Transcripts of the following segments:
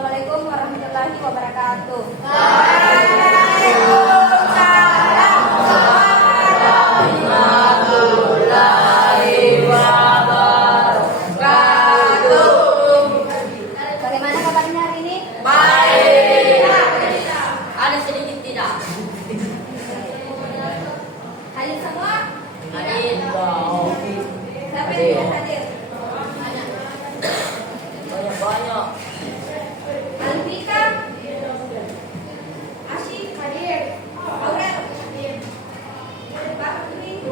Assalamualaikum warahmatullahi wabarakatuh. Waalaikumsalam warahmatullahi wabarakatuh. Bagaimana kabarnya hari ini? Baik. Ada sedikit tidak? Hadir semua? Hadir. Siapa yang tidak hadir? Banyak-banyak. Alvika? Asyik hadir. Aurel? Hadir. Pak Putri?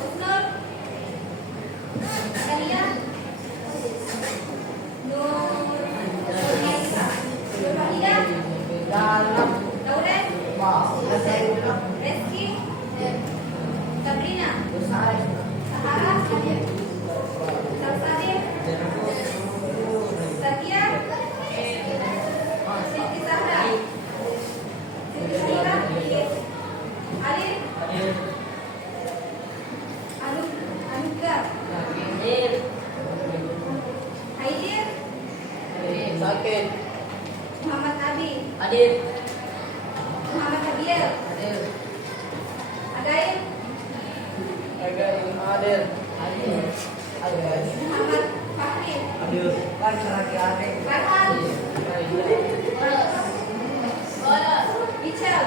Usnur? Kalia? Nur Fahida? Lauren? Reski? Sabrina? Sahara? Salsadir? Satya? Siti Zahra? Siti Zahira? Alif? Anugrah? Hadir. Haidir? Sakit. Muhammad Abi? Hadir. Muhammad Abiel? Hadir. Agaim? Hadir. Hadir. Muhammad Fahri? Hadir. Farhan? Ical?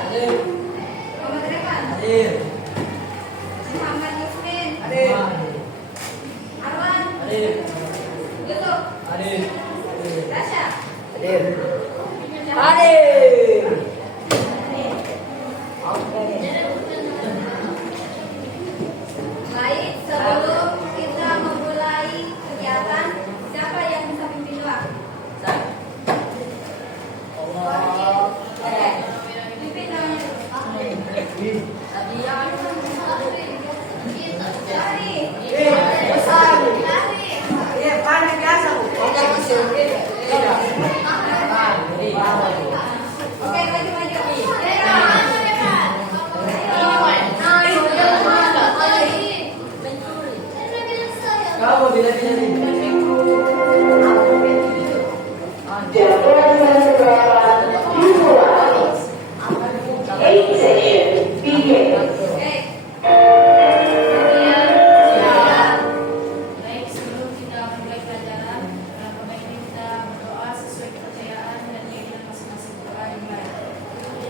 Muhammad Rehan? Hadir. Muhammad Yusmin? Hadir. Arwan? Hadir. Yusuf? Hadir. Rasha? Hadir. Hadir. Baik, sebelum kita memulai kegiatan, siapa yang bisa pimpin doa? Pimpin doanya. Lari. Oke, maju-maju. Kamu bila-bila ni. Oke. Baik, sebelum kita mulai pelajaran, kembali kita berdoa sesuai kepercayaan dan keyakinan masing-masing. Doa dimulai.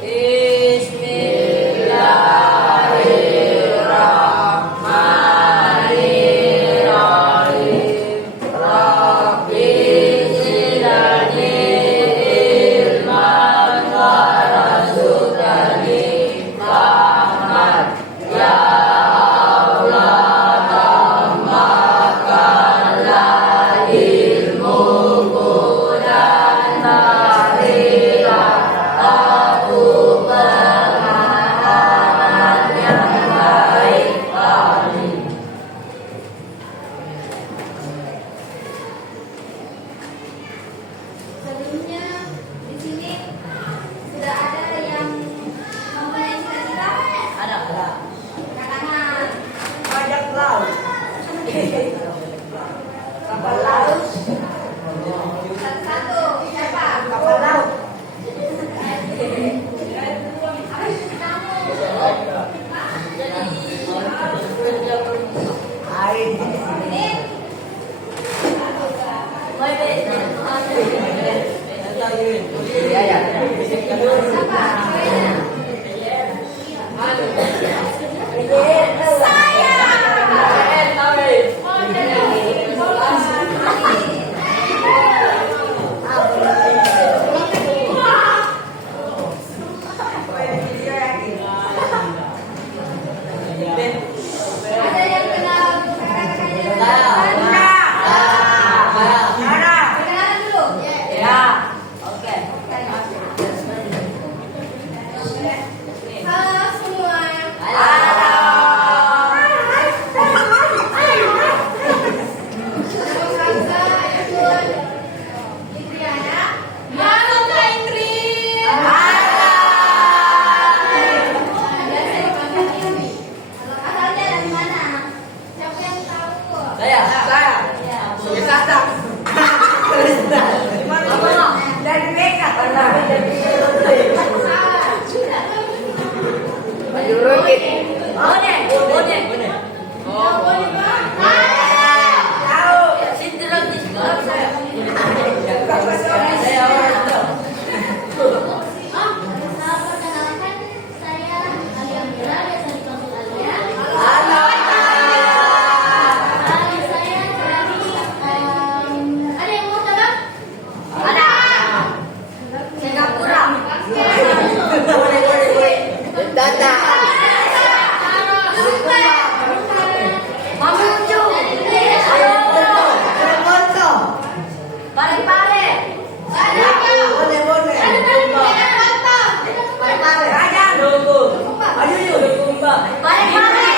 Bismillahirrahmanirrahim. Rabbi zidni ilman warzuqni fahman. Ya Allah, tambahkanlah ilmuku dan berilah aku pemahaman yang baik. Amin. Sebelumnya di sini sudah ada yang mempunyai cita-cita? Ada. Kanan. Bajak laut. Kapal laut. Satu-satu. Siapa? Kapal laut. Air. Ini. Ya ya. Siapa? Ada yang kenal kakak-kakaknya? Perkenalan dulu. Ya. Oke. Dari mereka pernah jadi Perkenalkan, saya Alia Mira dari Kampung Alia. Saya dari ada yang mau tebak? Singapura. Mamuju. Pare-pare. Boleh. Pare-pare. Ayo. Pare-pare.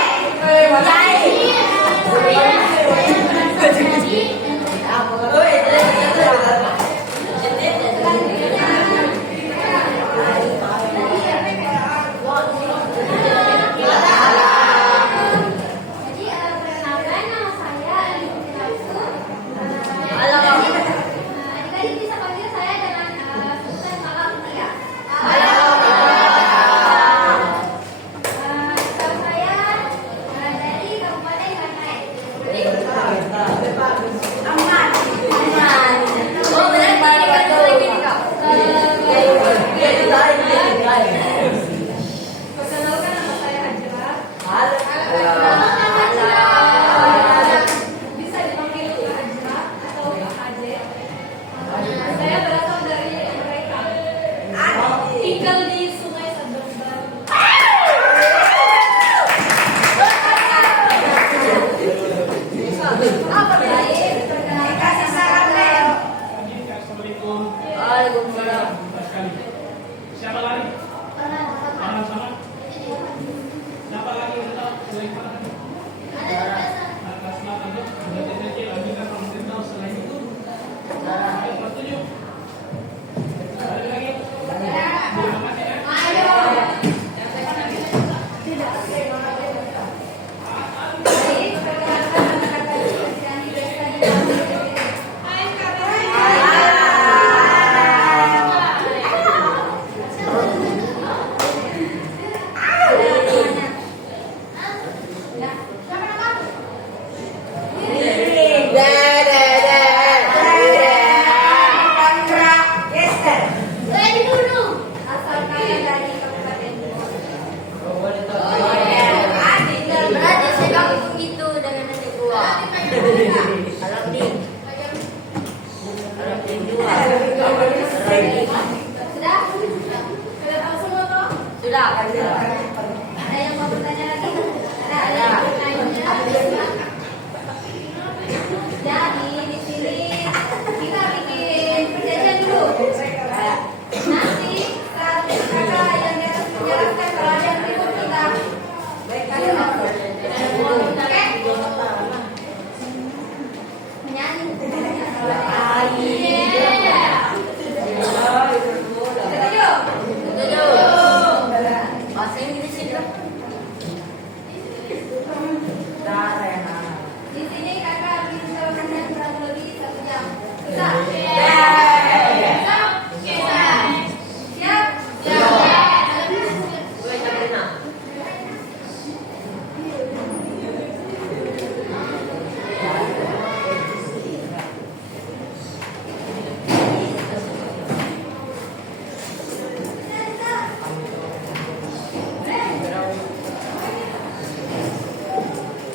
Jadi perkenalkan, nama saya Alif Firdausah. Adik-adik bisa panggil saya dengan sebutan Kakak Mutia. Saya dari Kabupaten Banten. Perkenalkan, nama saya Hajra. Bisa dipanggil Kak Hajra atau Kak Ade. Saya berasal dari mereka. Tinggal di Sungai Saberbar. Apa lain? Perkenalkan, saya Assalamualaikum. Waalaikumsalam. Siapa lagi? Sama-sama. Siapa lagi yang tahu? Selain mana? Atas selatan tuh. Berarti kecil. Ambilkan kalau mungkin tahu selain itu. Ayo, kelas 7. Ada lagi? Terima kasih ya. Ayo. Tidak. Baik, perkenalkan, nama kakak Kristiani Desta di Kampung. Hai kakak. Siapa nama? Ready dulu. Asal kalian dari Kabupaten Bogor. Berarti saya gabung itu dengan nasi gua. Sudah? Sudah tahu semua toh? Sudah. Ada yang mau bertanya lagi? Ada yang bertanya? Jadi di sini kita bikin perjanjian dulu. Nanti saat kakak yang di atas menjelaskan kalau ada yang ribut kita kasih tahu. Oke? Menyanyi. Setuju? Bahasa Inggris itu. Di sini kakak bisa menyanyi kurang lebih 1 jam. Bisa? Siap?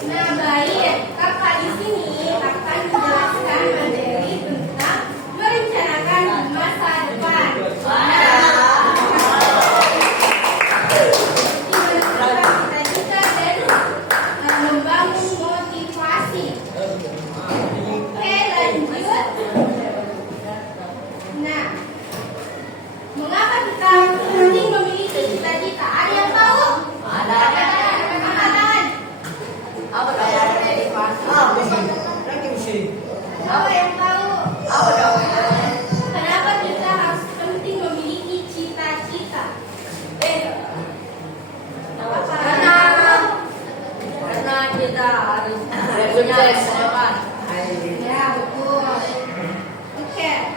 Nah, baik. Kakak di sini akan menjelaskan materi tentang merencanakan masa depan. Cita-cita dan membangun motivasi. Oke, lanjut. Nah, mengapa kita penting memiliki cita-cita? Ada yang tahu? Ada. Angkat tangan. Apa kayak jadi pas? Apa yang tahu? Apa dong? Kenapa kita harus penting memiliki cita-cita? Karena kita harus punya ke depan. Ya, betul. Oke.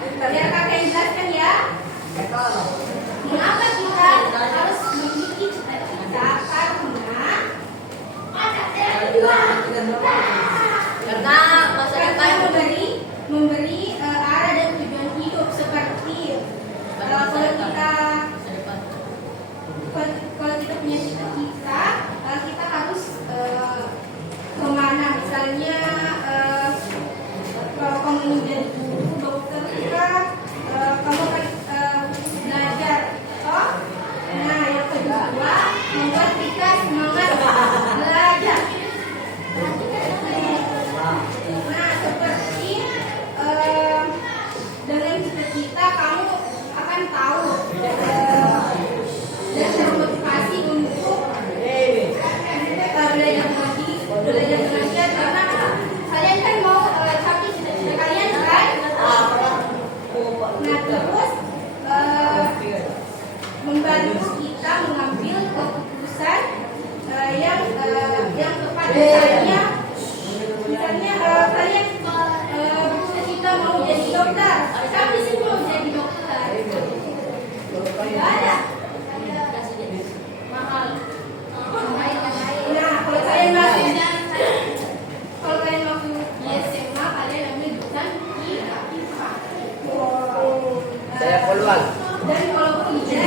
Dan kalau tidak,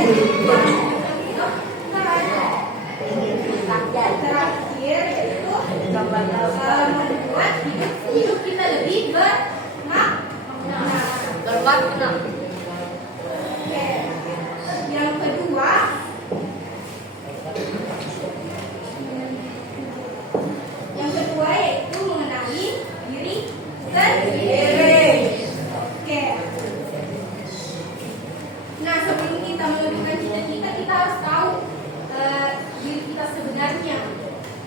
terakhir yaitu membuat hidup kita lebih bermakna. Oke. Yang kedua, yaitu mengenali diri sendiri. Oke. Nah, sebelum kita menentukan cita-cita, kita harus tahu diri kita sebenarnya.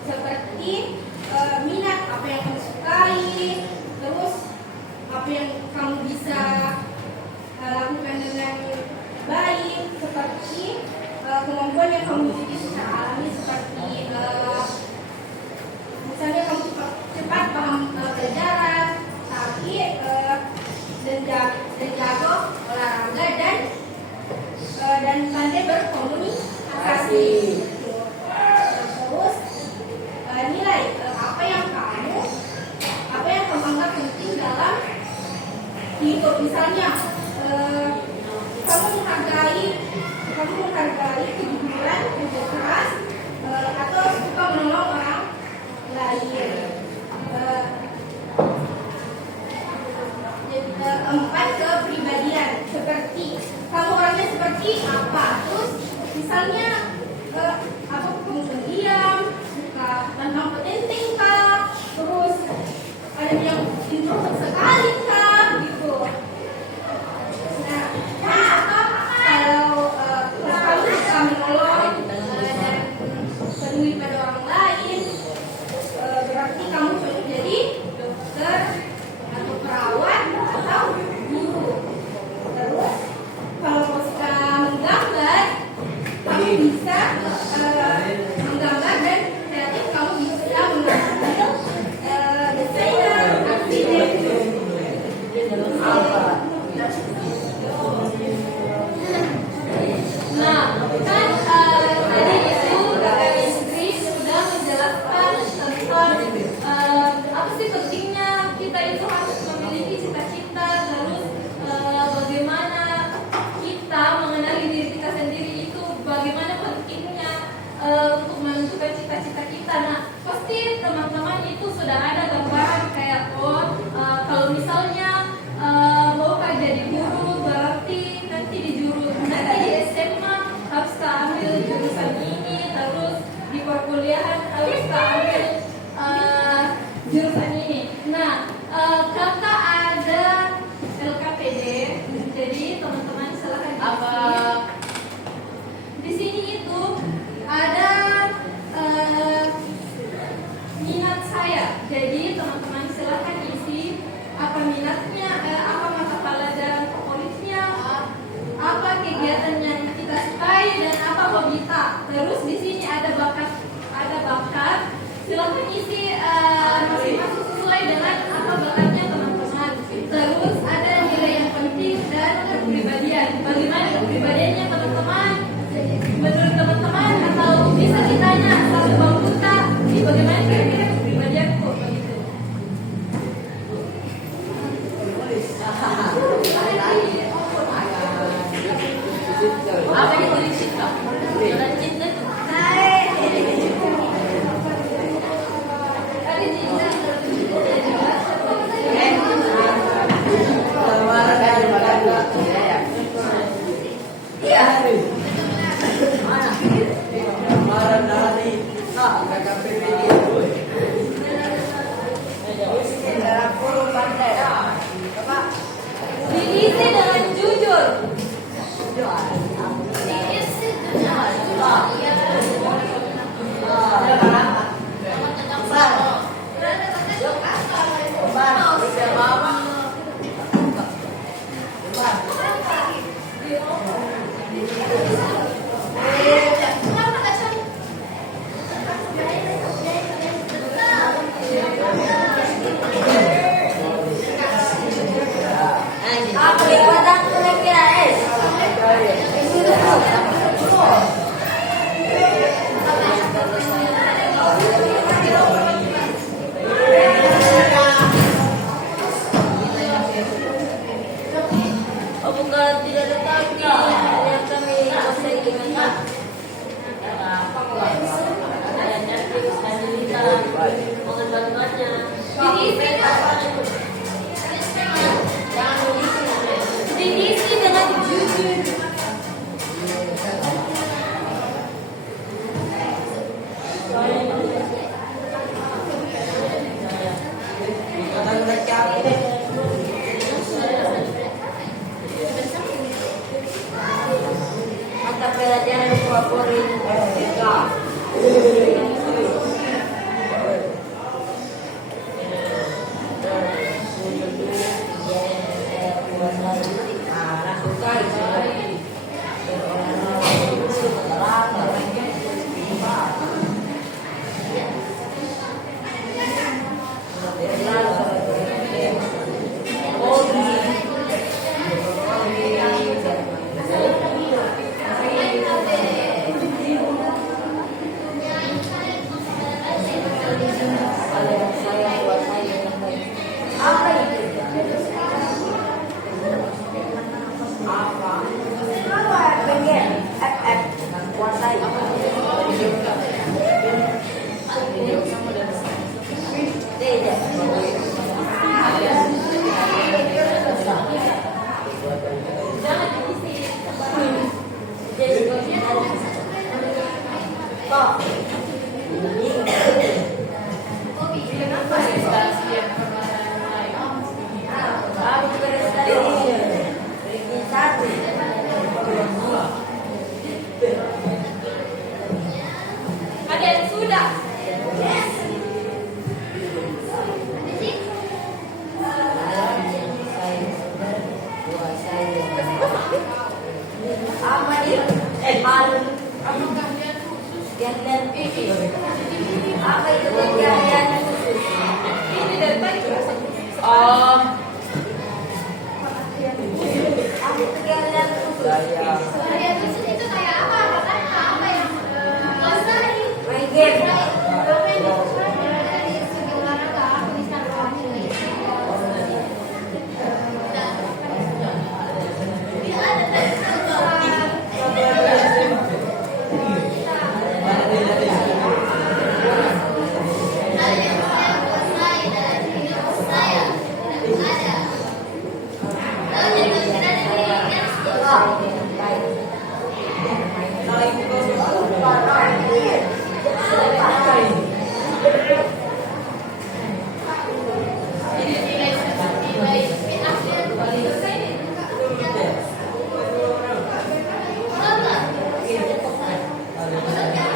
Seperti minat, apa yang kamu sukai, terus apa yang kamu bisa lakukan dengan baik, seperti kemampuan yang kamu miliki secara alami, seperti misalnya kamu cepat paham pelajaran, tapi dan jago olahraga dan pandai berkomunikasi. Terus nilai apa yang kamu anggap penting dalam hidup. Misalnya kamu menghargai kejujuran, kerja keras, atau suka menolong orang lain. Empat, kepribadian. Seperti kamu orangnya seperti apa? Terus misalnya apa kamu pendiam, suka tentang penting kah? Terus ada yang introvert sekali kah? Gitu. Nah, kalau kamu suka menolong dan peduli pada orang lain, berarti kamu cocok jadi dokter atau perawat atau guru. Terus kalau kamu suka menggambar, kamu bisa menggambar dan kreatif, kamu bisa mengambil desainer, arsitek. Nah, kan tadi itu istri sudah menjelaskan tentang apa sih pentingnya kita itu harus memiliki cita-cita, terus bagaimana kita mengenali diri kita sendiri itu, bagaimana pentingnya untuk menentukan cita-cita kita. Nah, pasti teman-teman itu sudah ada gambaran kayak kalau misalnya mau jadi guru, berarti nanti di SMA harus ambil jurusan ini, terus di perkuliahan harus ambil jurusan ini. Nah, kakak ada LKPD, jadi teman-teman silakan isi. Di sini itu ada minat saya, jadi teman-teman silakan isi apa minatnya, apa mata pelajaran favoritnya, apa kegiatan yang kita sukai dan apa hobi kita. Terus di sini ada bakat, silakan isi masing-masing sesuai dengan apa bakatnya teman-teman. Terus ada nilai yang penting dan kepribadian. Bagaimana kepribadiannya teman-teman? Menurut teman-teman, atau bisa ditanya satu bangku kak, bagaimana kira-kira kepribadianku begitu? Apa yang tulis itu? Diisi dengan jujur. Diisi dengan bukan tidak ada taknya. favorit Eka. Kalian sudah? Apa itu kegiatan khusus? Ini dari tadi juga sama. Apa kegiatan khusus? Kalian khusus itu kayak apa? Katanya apa yang Main game.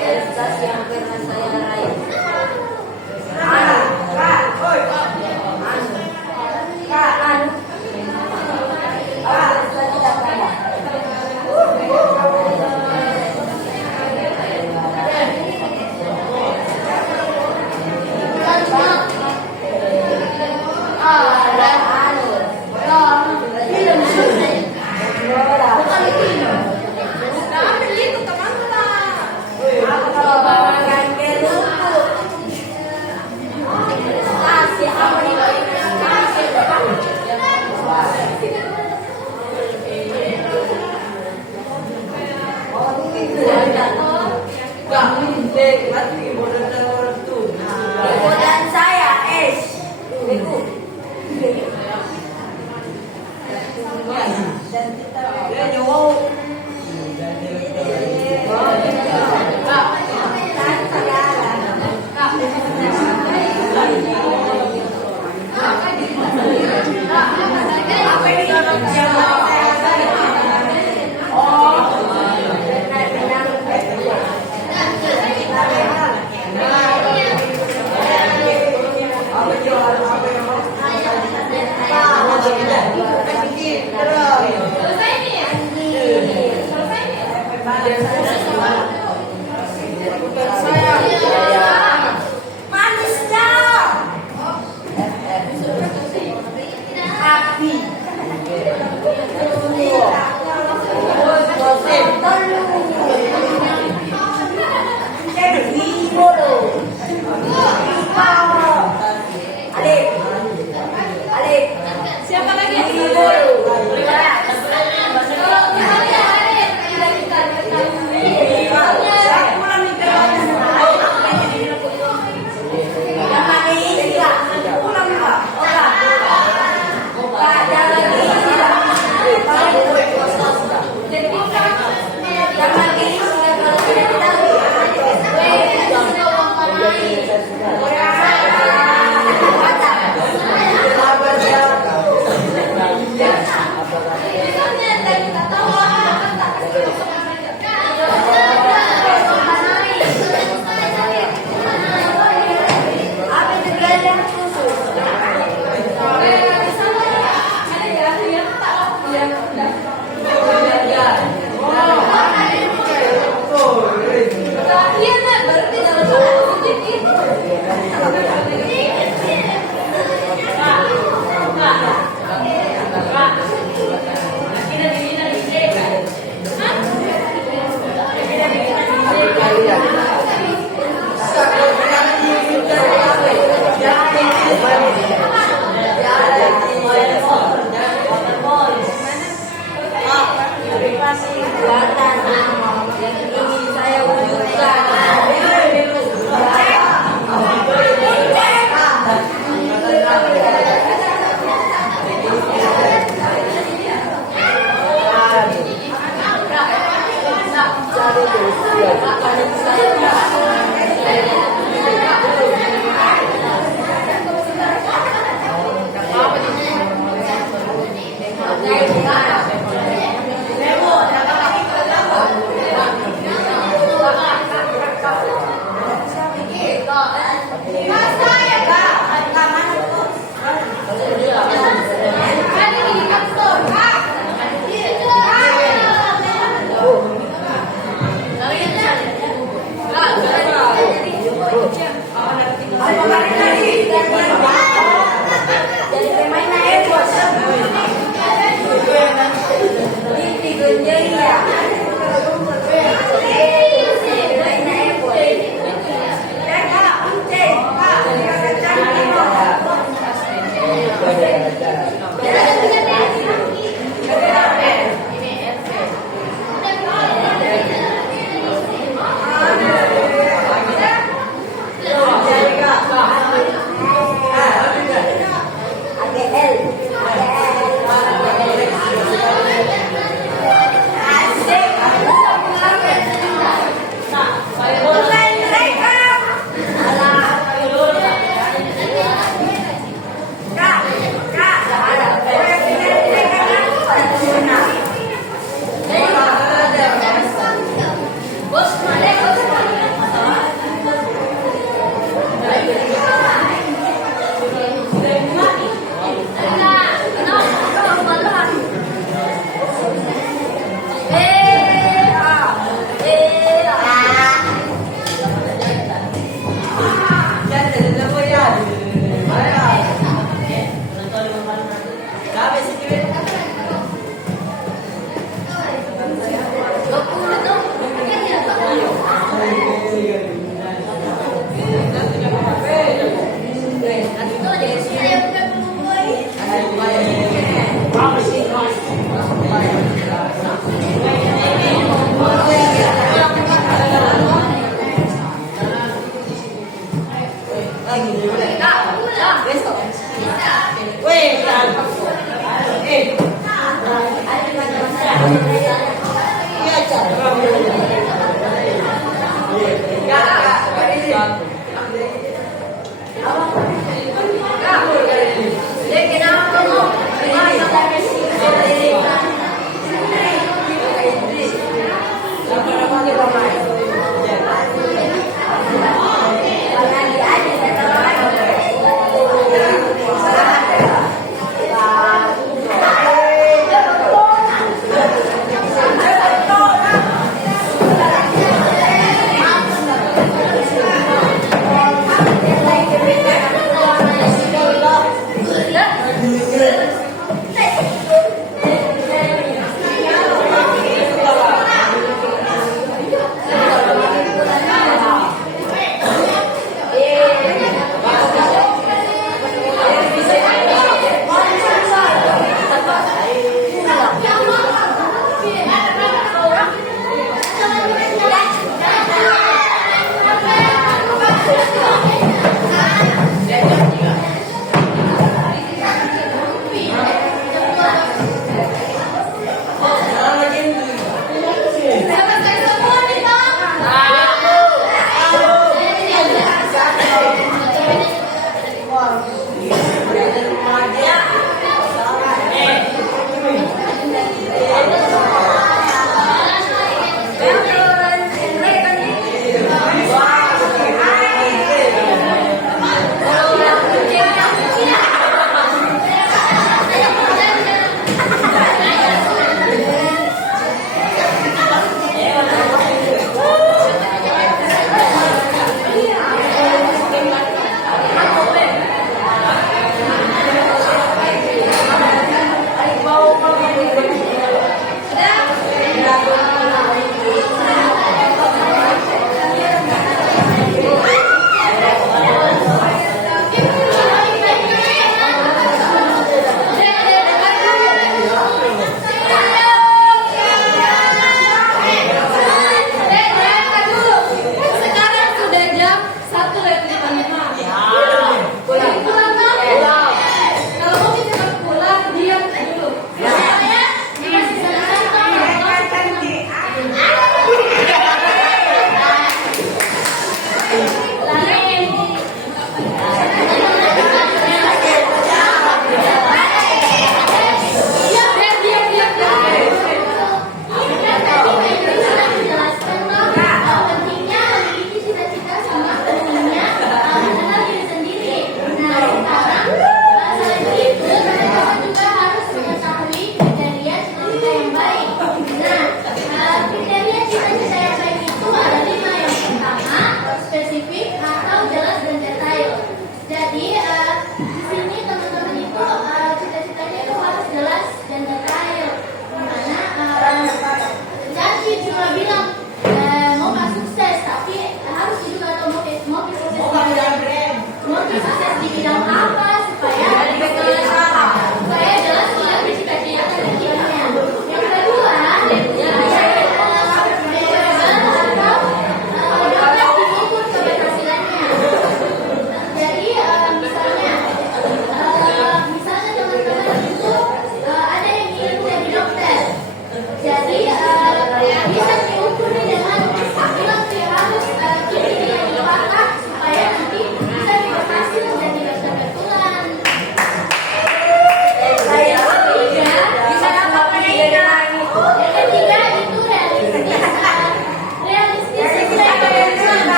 Prestasi yang pernah saya raih. Dan saya es. Siapa lagi? Jangan kasih buatan yang ingin saya wujudkan.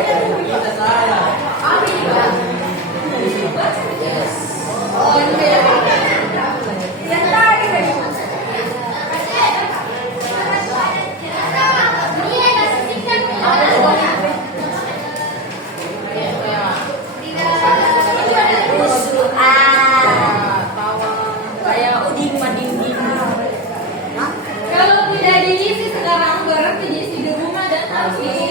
Kita saya. Amin juga. Oh, ini beda. Yang tadi beda. Kayak uding mading-ding. Kalau tidak diisi sekarang berarti diisi di rumah dan harus diisi.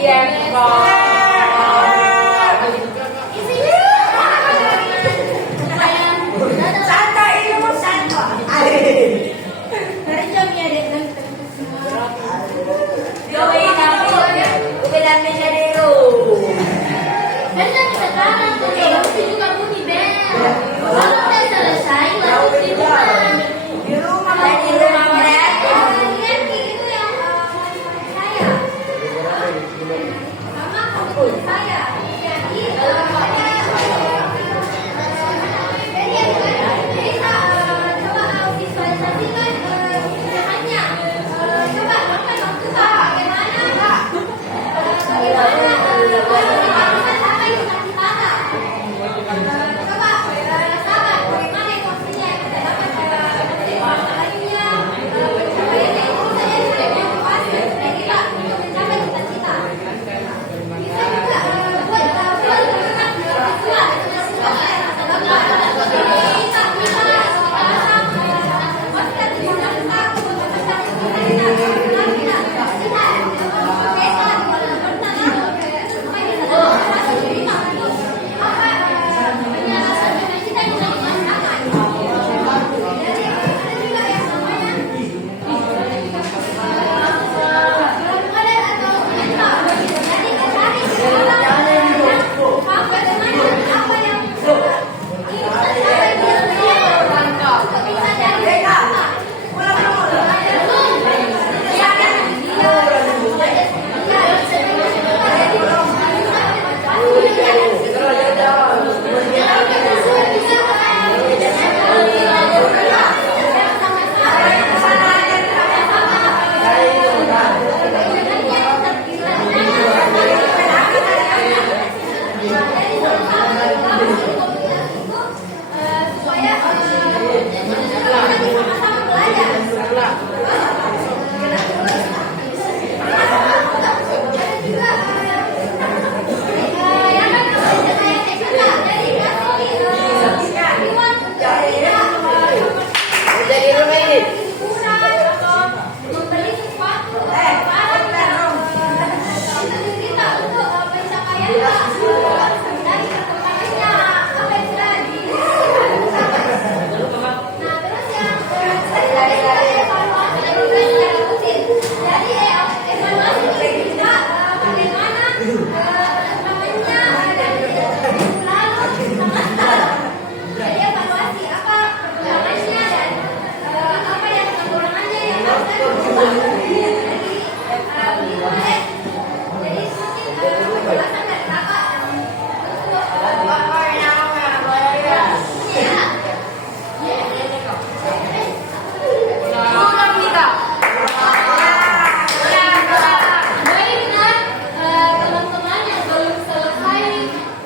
Teman-teman yang belum selesai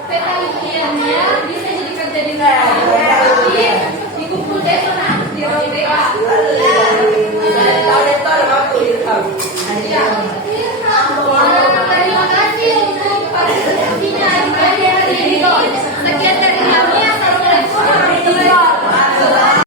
peta ujiannya